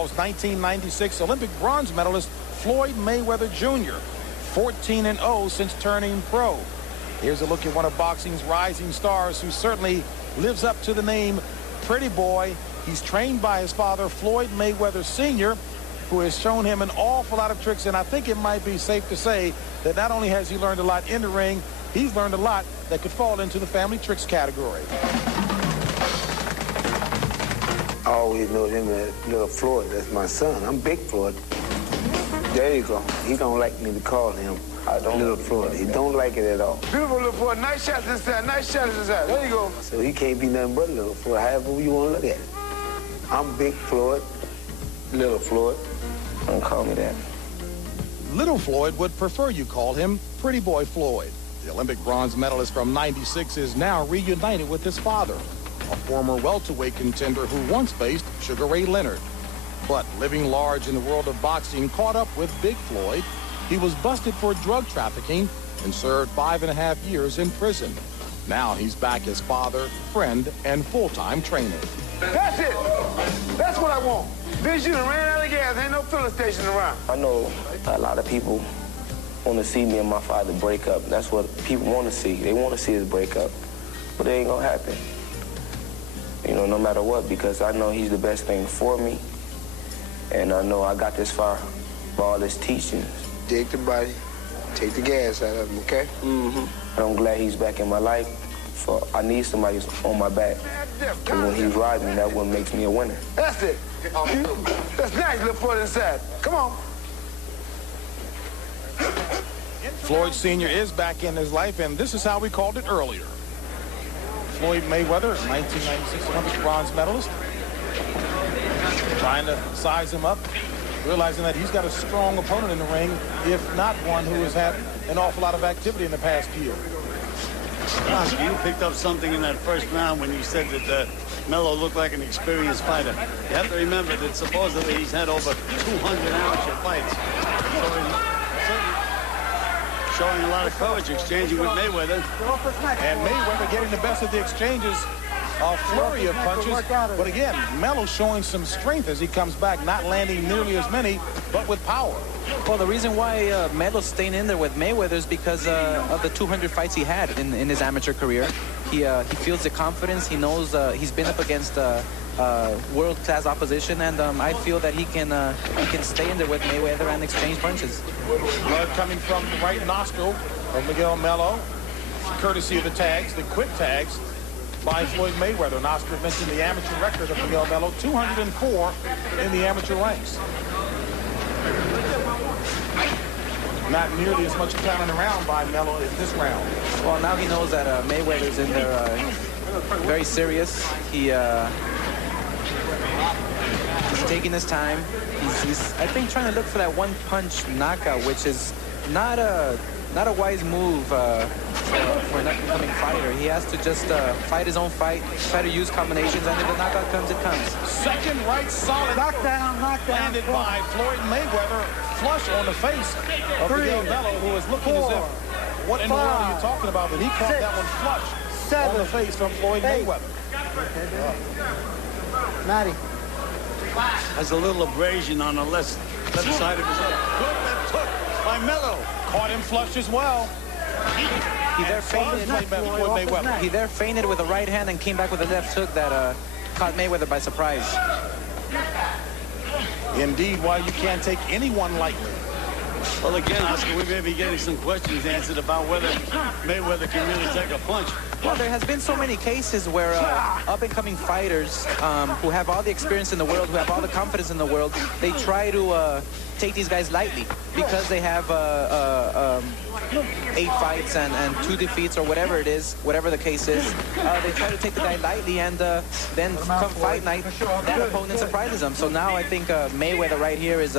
basketball's 1996 Olympic bronze medalist Floyd Mayweather Jr., 14-0 since turning pro. Here's a look at one of boxing's rising stars who certainly lives up to the name Pretty Boy. He's trained by his father, Floyd Mayweather Sr., who has shown him an awful lot of tricks, and I think it might be safe to say that not only has he learned a lot in the ring, he's learned a lot that could fall into the family tricks category. I always know him as Little Floyd. That's my son. I'm Big Floyd. There you go. He don't like me to call him Little Floyd. He don't like it at all. Beautiful, Little Floyd. Nice shots inside. Nice shots inside. There you go. So he can't be nothing but Little Floyd, however you want to look at it. I'm Big Floyd, Little Floyd. Don't call me that. Little Floyd would prefer you call him Pretty Boy Floyd. The Olympic bronze medalist from '96 is now reunited with his father, a former welterweight contender who once faced Sugar Ray Leonard. But living large in the world of boxing caught up with Big Floyd. He was busted for drug trafficking and served 5.5 years in prison. Now he's back as father, friend, and full-time trainer. That's it. That's what I want. Bitch, you done ran out of gas. Ain't no filling station around. I know a lot of people want to see me and my father break up. That's what people want to see. They want to see us break up. But it ain't going to happen. You know, no matter what, because I know he's the best thing for me. And I know I got this far for all his teachings. Dig the body, take the gas out of him, okay? And I'm glad he's back in my life. I need somebody who's on my back. And when he's riding me, that's what makes me a winner. That's it. That's nice, Little Floyd inside. Come on. Floyd Sr. is back in his life, and this is how we called it earlier. Floyd Mayweather, 1996 Olympic bronze medalist, trying to size him up, realizing that he's got a strong opponent in the ring, if not one who has had an awful lot of activity in the past year. Oscar, you picked up something in that first round when you said that Melo looked like an experienced fighter. You have to remember that supposedly he's had over 200 amateur fights. So he's certainly showing a lot of courage, exchanging with Mayweather. And Mayweather getting the best of the exchanges, a flurry of punches. But again, Melo showing some strength as he comes back, not landing nearly as many, but with power. Well, the reason why Melo's staying in there with Mayweather is because of the 200 fights he had in his amateur career. He feels the confidence. He knows he's been up against world-class opposition, and I feel that he can stay in there with Mayweather and exchange punches. Blood coming from the right nostril of Miguel Melo, courtesy of the tags, the quick tags by Floyd Mayweather. And Oscar mentioned the amateur record of Miguel Melo, 204 in the amateur ranks. Not nearly as much clowning around by Melo in this round. Well, now he knows that Mayweather's in there very serious. He's taking his time. He's I think, trying to look for that one-punch knockout, which is not a wise move for an up-and-coming fighter. He has to just fight his own fight, try to use combinations, and if the knockout comes, it comes. Second right solid Knockdown. landed by Floyd Mayweather, flush on the face of Miguel Melo, who is looking as if, what in the world are you talking about? But he caught that one flush on the face from Floyd Mayweather. Matty. Has a little abrasion on the left side of his head. Good left hook by Melo. Caught him flush as well. He there feinted with a right hand and came back with a left hook that caught Mayweather by surprise. Indeed, why you can't take anyone lightly. Well, again, Oscar, we may be getting some questions answered about whether Mayweather can really take a punch. Well, there has been so many cases where up-and-coming fighters who have all the experience in the world, who have all the confidence in the world, they try to take these guys lightly because they have 8 fights and 2 defeats or whatever it is, whatever the case is. They try to take the guy lightly, and then come fight night, that opponent surprises him. So now I think Mayweather right here has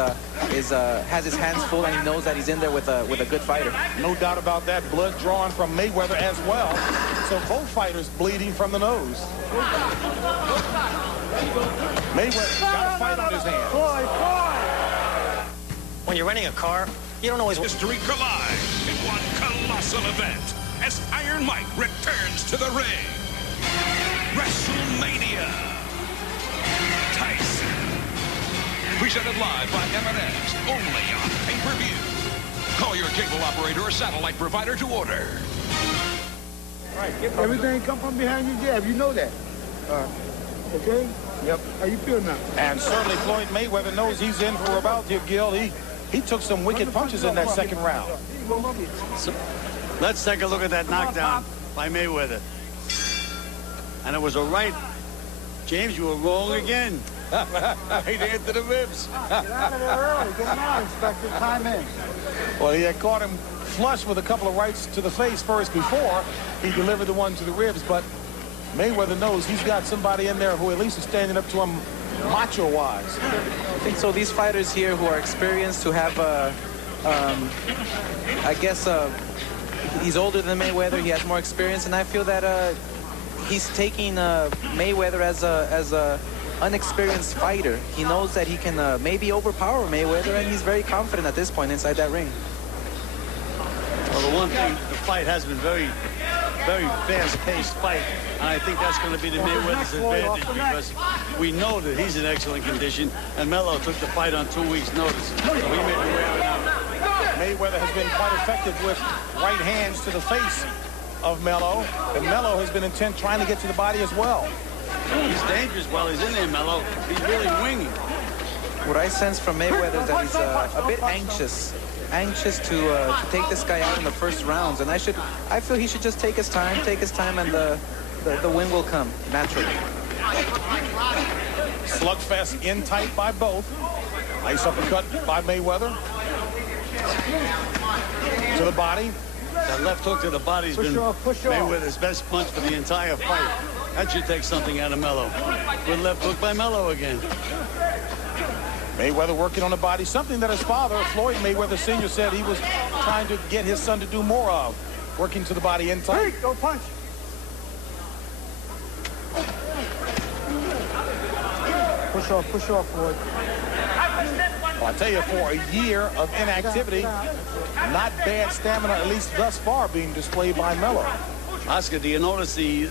his hands full, and he knows that he's in there with a good fighter. No doubt about that. Blood drawn from Mayweather as well. So both fighters bleeding from the nose. Mayweather got a fight on his hands. When you're renting a car, you don't always... History collide in one colossal event as Iron Mike returns to the ring. WrestleMania. Tyson Presented live by M&M's, only on pay-per-view. Call your cable operator or satellite provider to order. Everything come from behind your jab. You know that. Okay? Yep. How you feel now? And certainly Floyd Mayweather knows he's in for a bout here, Gil. He took some wicked punches in that second round. So, let's take a look at that knockdown by Mayweather. And it was a right. James, you were wrong again. Right into the ribs. Get out of there early. Get him out, Inspector. Time in. Well, he had caught him flush with a couple of rights to the face first before he delivered the one to the ribs, but Mayweather knows he's got somebody in there who at least is standing up to him macho-wise. I think so. These fighters here who are experienced, who have, I guess, he's older than Mayweather. He has more experience, and I feel that he's taking Mayweather as a unexperienced fighter. He knows that he can maybe overpower Mayweather, and he's very confident at this point inside that ring. Well, the one thing, the fight has been very fast-paced fight, and I think that's going to be the Mayweather's advantage because we know that he's in excellent condition, and Melo took the fight on 2 weeks' notice, so he may be wearing out. Mayweather has been quite effective with right hands to the face of Melo, and Melo has been intent trying to get to the body as well. He's dangerous while he's in there, Melo. He's really winging. What I sense from Mayweather is that he's a bit anxious to take this guy out in the first rounds, and I feel he should just take his time, and the win will come naturally. Slugfest in tight by both. Nice uppercut by Mayweather. To the body. That left hook to the body's been Mayweather's best punch for the entire fight. That should take something out of Melo. Good left hook by Melo again. Mayweather working on the body, something that his father, Floyd Mayweather Sr., said he was trying to get his son to do more of. Working to the body in tight. Hey, don't punch. Push off, Floyd. Well, I tell you, for a year of inactivity, not bad stamina, at least thus far, being displayed by Melo. Oscar, do you notice the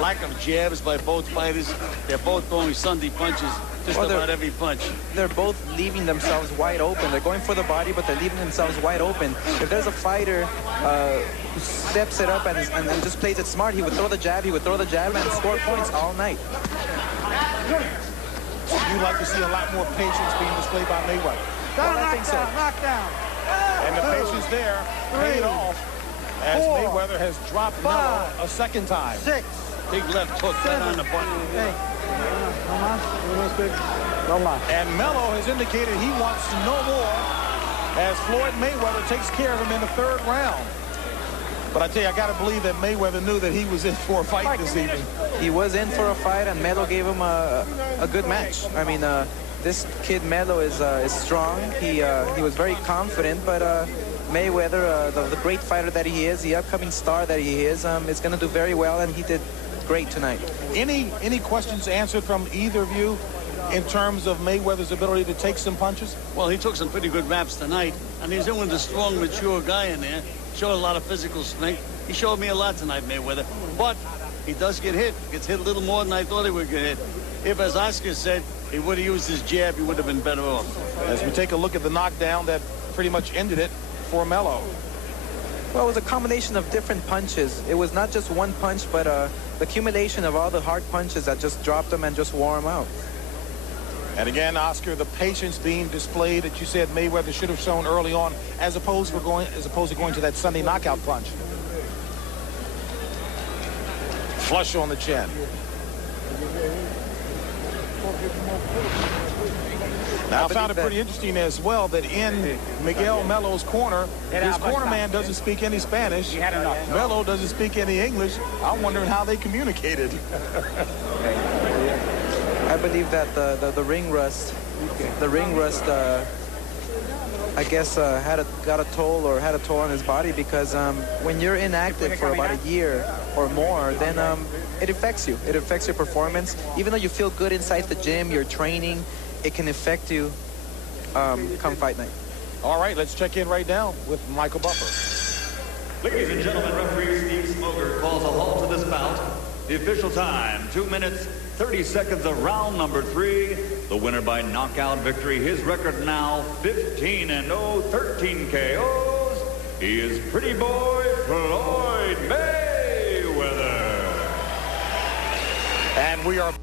lack of jabs by both fighters? They're both throwing Sunday punches, just about every punch. They're both leaving themselves wide open. They're going for the body, but they're leaving themselves wide open. If there's a fighter who steps it up and just plays it smart, he would throw the jab, and score points all night. So you'd like to see a lot more patience being displayed by Mayweather. I think so. Knockdown. And the patience there paid off as Mayweather has dropped Melo a second time. 6. Big left hook right on the button. Hey. No más. And Melo has indicated he wants to know more as Floyd Mayweather takes care of him in the third round. But I tell you, I got to believe that Mayweather knew that he was in for a fight this evening. He was in for a fight, and Melo gave him a good match. I mean, this kid Melo is strong. He was very confident, but Mayweather, the great fighter that he is, the upcoming star that he is going to do very well, and he did great tonight. Any questions answered from either of you in terms of Mayweather's ability to take some punches? Well, he took some pretty good raps tonight, and he's in with a strong, mature guy in there. Showed a lot of physical strength. He showed me a lot tonight, Mayweather. But he does get hit. Gets hit a little more than I thought he would get hit. If, as Oscar said, he would have used his jab, he would have been better off. As we take a look at the knockdown that pretty much ended it for Melo. Well, it was a combination of different punches. It was not just one punch, but the accumulation of all the hard punches that just dropped him and just wore him out. And again, Oscar, the patience being displayed that you said Mayweather should have shown early on, as opposed to going to that Sunday knockout punch. Flush on the chin. Now, I found it pretty interesting as well that in Miguel Melo's corner, his corner man doesn't speak any Spanish. Melo doesn't speak any English. I'm wondering how they communicated. I believe that the ring rust, I guess got a toll on his body, because when you're inactive for about a year or more, then it affects you. It affects your performance. Even though you feel good inside the gym, you're training, it can affect you come fight night. All right, let's check in right now with Michael Buffer. Ladies and gentlemen, referee Steve Smoker calls a halt to this bout The official time, 2 minutes, 30 seconds of round number 3. The winner by knockout victory. His record now 15-0, 13 KOs. He is Pretty Boy Floyd Mayweather. And we are